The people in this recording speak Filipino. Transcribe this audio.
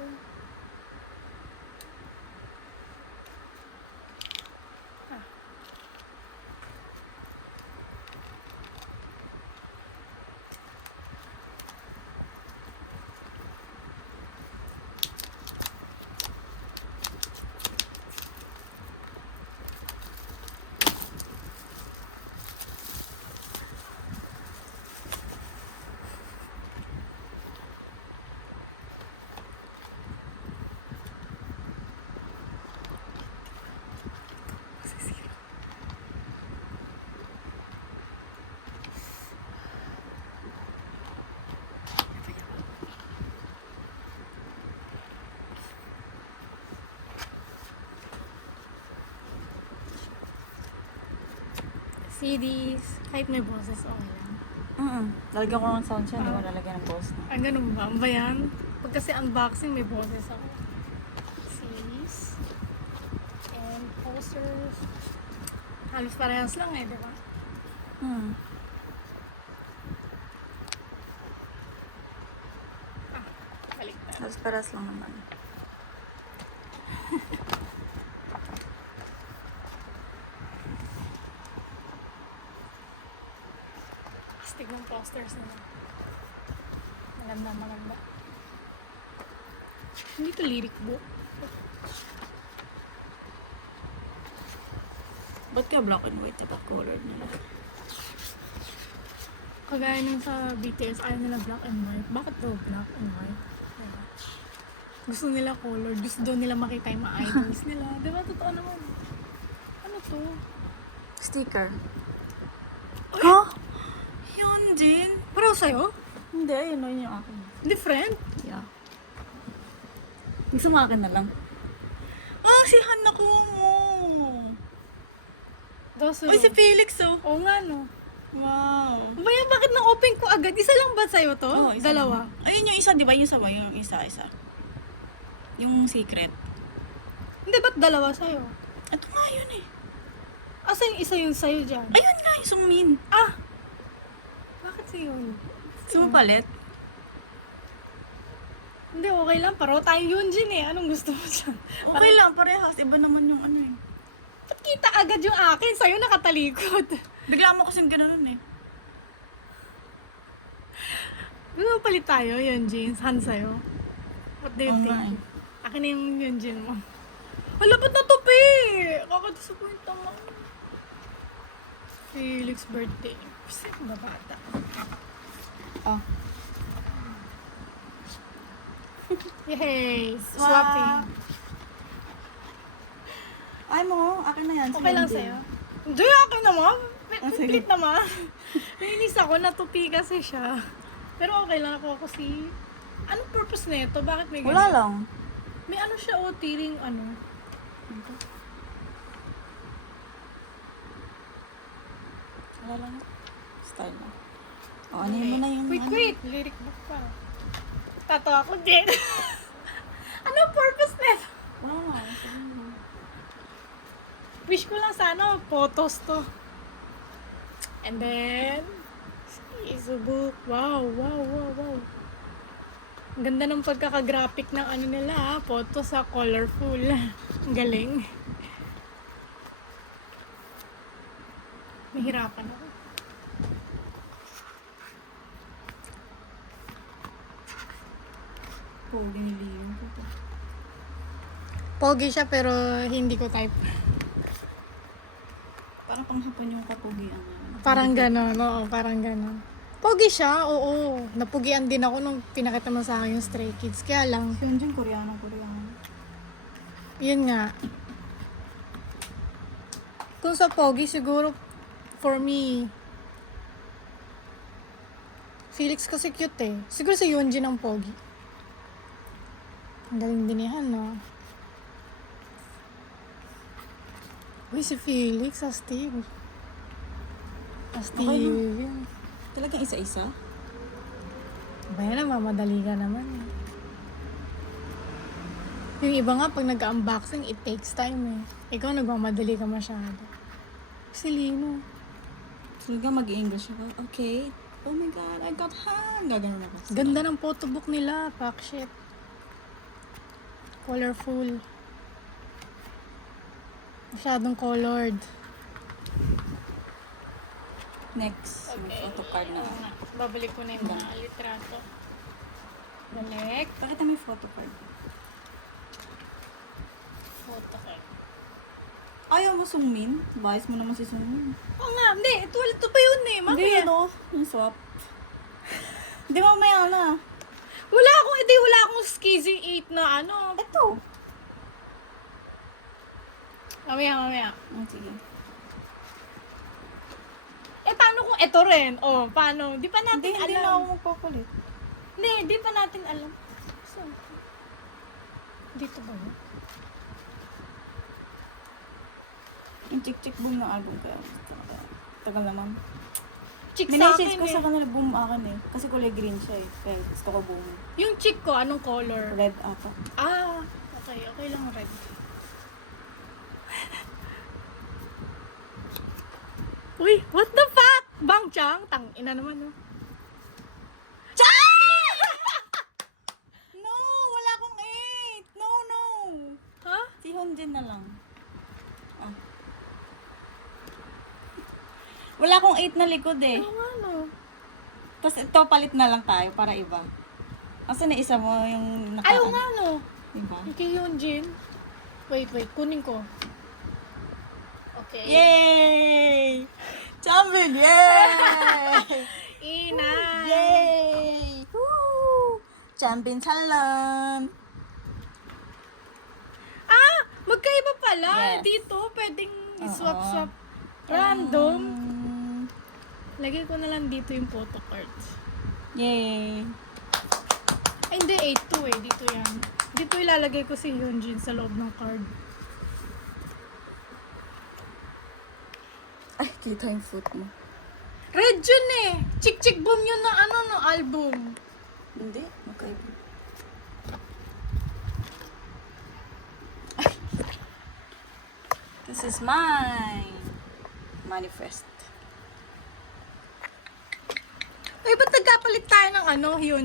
to. Ah. CDs, kahit may boses, okay lang. Lalagyan ko ng sound siya, hindi ko lalagyan ng post. Ah, ganun ba? Ang ba yan? Pag kasi unboxing, may boses ako. CDs. And posters. Halos parehas lang eh, di ba? Ah, baliktad. Halos paras lang naman. Astig ng posters nila. Maganda, maganda. Hindi to lyric book. Ba't ka black and white dapat colored nila? Kagaya nung sa BTS, ayaw nila black and white. Bakit daw black and white? Diba? Gusto nila color. Gusto daw nila makita yung mga idols nila. Diba? Totoo naman. Ano to? Sticker. Ay! Huh? Yun din. Pero sa'yo? Hindi, yun yung akin. Different? Yeah. Gusto mo akin na lang. Ah, si Hannah ko mo. Doso. Uy, si Felix oh. Oo nga no. Wow. Baya, bakit na-open ko agad? Isa lang ba sa'yo to? Oo, isa Dalawa? lang. Ayun yung isa, di ba? Yung sama, yung isa. Yung secret. Hindi, ba't dalawa sa'yo? Ito nga yun eh. Asa yung isa yung sa'yo dyan? Ayun nga, yung sumin. Ah! Bakit sa'yo? Sumapalit. Hindi, okay lang. Paro tayo yun dyan eh. Anong gusto mo dyan? Okay lang, parehas. Iba naman yung ano eh. Ba't kita agad yung akin? Sa'yo nakatalikod. Bigla mo kasing gano'n eh. Gusto mo palit tayo yung jeans? Han sa'yo? What do you Oo think? nga eh. Akin na yung jeans mo. Hala, ba't natupi? Kakadisappoint naman. Felix birthday. Kasi ba bata? Oh. Yay! Swapping. Ay mo, akin na yan. Okay lang sa'yo? Hindi, akin naman. sige. Pilit naman. Nainis ako, natupi kasi siya. Pero okay lang ako kasi... Anong purpose na ito? Bakit may Wala ganyan? lang. May ano siya, o tiring ano. Wala lang. Style na. O, ano mo na yung... Wait. Lyric book pa. Tato ako din. Anong purpose na ito? Wala lang. Wish ko lang sana photos to. And then, is a book. Wow. Ang ganda ng pagkaka-graphic ng ano nila ha. Photos sa colorful. Ang galing. Mahirapan ako. Pogi ni Leon ko to. Pogi siya pero hindi ko type. Parang panghapon yung kapogian. Parang gano'n, oo, parang gano'n. Pogi siya, oo. Napugian din ako nung pinakita mo sa akin yung Stray Kids. Kaya lang, Yun dyan, Koreano. yun nga. Kung sa pogi, siguro, for me, Felix kasi cute eh. Siguro si Yunjin ang pogi. Ang galing din yan, no? Uy, si Felix, astig. Astig. Okay, no? Yun. Talagang isa-isa? Baya na, mamadali ka naman. Yung iba nga, pag nag-unboxing, it takes time eh. Ikaw, nagmamadali ka masyado. Si Lino. Talaga mag-i-English ako. Okay. Oh my God, I got hand. Gagano na ako. Ganda ng photobook nila, pack shit. Colorful. Masyadong colored. Next, may photocard na. Oo nga. Babalik ko na yung mga litrato. Balik. Pakita mo yung photocard. Photocard. Ayaw mo sungmin? Bias mo naman si sungmin. Oo nga, hindi. Ito pa yun eh. Hindi, Mamaya. ano? Yung swap. Hindi, mamaya na. Wala akong skizzy 8 na ano. Ito. Mamaya. Sige. Eh, paano kung ito rin? Oh, paano? Di pa natin Hindi na alam. ako magpapalit. Hindi, di pa natin alam. So, dito ba yun? Yung chick-chick boom ng album kaya. Tagal naman. Chick sa Minessage akin ko eh. sa kanila boom akin eh. Kasi kulay green siya eh. Kaya gusto ko boom. Yung chick ko, anong color? Red ata. Ah, okay. Okay lang red. Uy, what the fuck? Bang Chang? Tang ina naman, no? No! Wala akong 8! No! Ha? Si Honjin na lang. Ah. Wala akong 8 na likod eh. Oo nga, no? Tapos ito, palit na lang tayo para iba. Asa na isa mo yung Ayaw nga, no? Diba? Okay, yun, Jin. Wait. Kunin ko. Okay. Yay! Champion! Yay! Ina! Yay! Woo! Champion salam! Ah! Magkaiba pala. Yes. Dito, pwedeng Oo. i-swap-swap. Random. Mm, Lagay ko na lang dito yung photo cards. Yay! Ay, hindi. 8-2 eh. Dito yan. Dito ilalagay ko si Hyunjin sa loob ng card. Ay, kita yung foot mo. Red yun eh. Chick Boom yun na ano no album. Hindi, okay. This is mine. Manifest. Ay, ba't nagkapalit tayo ng ano, Hyun?